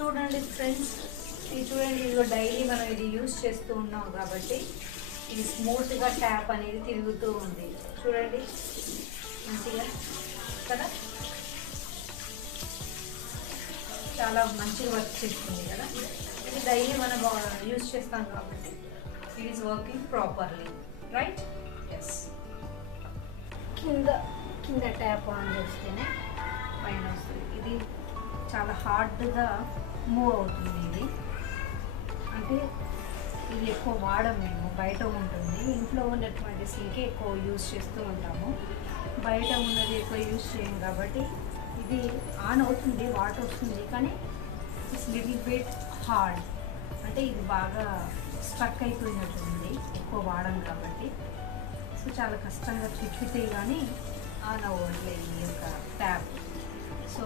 చూడండి ఫ్రెండ్స్, ఇది చూడండి, ఇదిగో డైలీ మనం ఇది యూజ్ చేస్తూ ఉన్నాం కాబట్టి ఇది స్మూత్గా ట్యాప్ అనేది తిరుగుతూ ఉంది. చూడండి మంచిగా కదా, చాలా మంచిగా వర్క్ చేస్తుంది కదా. ఇది డైలీ మనం యూజ్ చేస్తాం కాబట్టి it is working properly, right? Yes. కింద కింద ట్యాప్ ఆన్ చేస్తేనే పైన వస్తుంది. ఇది చాలా హార్డ్గా మూవ్ అవుతుంది. ఇది అంటే ఇది ఎక్కువ వాడము మేము, బయట ఉంటుంది. ఇంట్లో ఉన్నటువంటి సింకే ఎక్కువ యూజ్ చేస్తూ ఉంటాము, బయట ఉన్నది ఎక్కువ యూజ్ చేయం కాబట్టి ఇది ఆన్ అవుతుంది, వాటర్ వస్తుంది, కానీ ఇట్స్ లిటిల్ బిట్ హార్డ్. అంటే ఇది బాగా స్ట్రక్ అయిపోయినట్టుంది, ఎక్కువ వాడం కాబట్టి. సో చాలా కష్టంగా తిప్పితే కానీ ఆన్ అవ్వట్లేదు ఈ యొక్క ట్యాప్. సో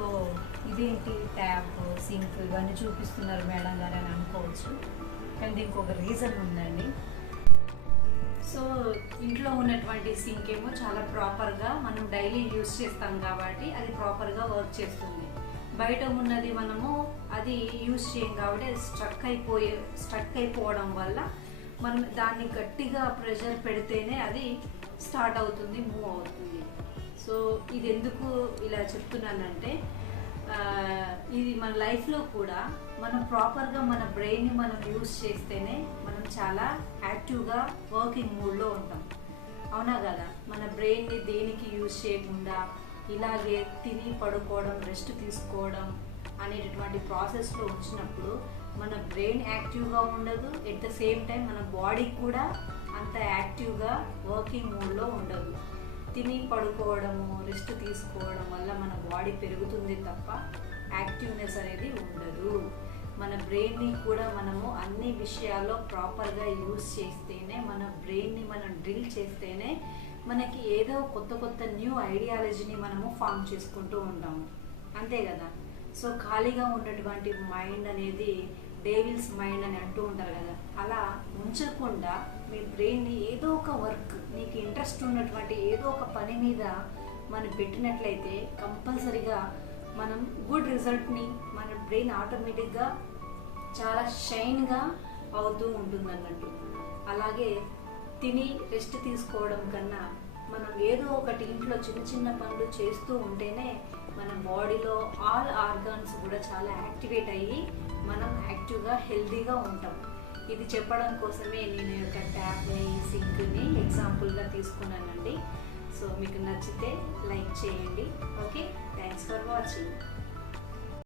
ఇదేంటి ట్యాప్, సింక్ ఇవన్నీ చూపిస్తున్నారు మేడం గారు అని అనుకోవచ్చు, కానీ దీనికి ఒక రీజన్ ఉందండి. సో ఇంట్లో ఉన్నటువంటి సింక్ ఏమో చాలా ప్రాపర్గా మనం డైలీ యూజ్ చేస్తాం కాబట్టి అది ప్రాపర్గా వర్క్ చేస్తుంది. బయట ఉన్నది మనము అది యూజ్ చేయం కాబట్టి అది స్ట్రక్ అయిపోవడం వల్ల మనం దాన్ని గట్టిగా ప్రెషర్ పెడితేనే అది స్టార్ట్ అవుతుంది, మూవ్ అవుతుంది. సో ఇది ఎందుకు ఇలా చెప్తున్నానంటే, ఇది మన లైఫ్లో కూడా మనం ప్రాపర్గా మన బ్రెయిన్ని మనం యూజ్ చేస్తేనే మనం చాలా యాక్టివ్గా వర్కింగ్ మూడ్లో ఉంటాం, అవునా కదా? మన బ్రెయిన్ని దేనికి యూజ్ చేయకుండా ఇలాగే తిని పడుకోవడం, రెస్ట్ తీసుకోవడం అనేటటువంటి ప్రాసెస్లో ఉంచినప్పుడు మన బ్రెయిన్ యాక్టివ్గా ఉండదు, ఎట్ ద సేమ్ టైం మన బాడీ కూడా అంత యాక్టివ్గా వర్కింగ్ మూడ్లో ఉండదు. తిని పడుకోవడము, రెస్ట్ తీసుకోవడం వల్ల మన బాడీ పెరుగుతుంది తప్ప యాక్టివ్నెస్ అనేది ఉండదు. మన బ్రెయిన్ని కూడా మనము అన్ని విషయాల్లో ప్రాపర్గా యూజ్ చేస్తేనే, మన బ్రెయిన్ని మనం డ్రిల్ చేస్తేనే మనకి ఏదో కొత్త న్యూ ఐడియాలజీని మనము ఫామ్ చేసుకుంటూ ఉంటాము, అంతే కదా? సో ఖాళీగా ఉన్నటువంటి మైండ్ అనేది డేవిల్స్ మైండ్ అని అంటూ ఉంటారు కదా, అలా ఉంచకుండా మీ బ్రెయిన్ని ఏదో ఒక వర్క్, నీకు ఇంట్రెస్ట్ ఉన్నటువంటి ఏదో ఒక పని మీద మనం పెట్టినట్లయితే కంపల్సరీగా మనం గుడ్ రిజల్ట్ని మన బ్రెయిన్ ఆటోమేటిక్గా చాలా షైన్గా అవుతూ ఉంటుంది అన్నట్టు. అలాగే తిని రెస్ట్ తీసుకోవడం కన్నా మనం ఏదో ఒకటి ఇంట్లో చిన్న పనులు చేస్తూ ఉంటేనే మన బాడీలో ఆల్ ఆర్గాన్స్ కూడా చాలా యాక్టివేట్ అయ్యి మనం యాక్టివ్గా హెల్తీగా ఉంటాం. ఇది చెప్పడం కోసమే నేను యొక్క ట్యాప్ని, సింక్ని ఎగ్జాంపుల్గా తీసుకున్నానండి. సో మీకు నచ్చితే లైక్ చేయండి. Okay, thanks for watching.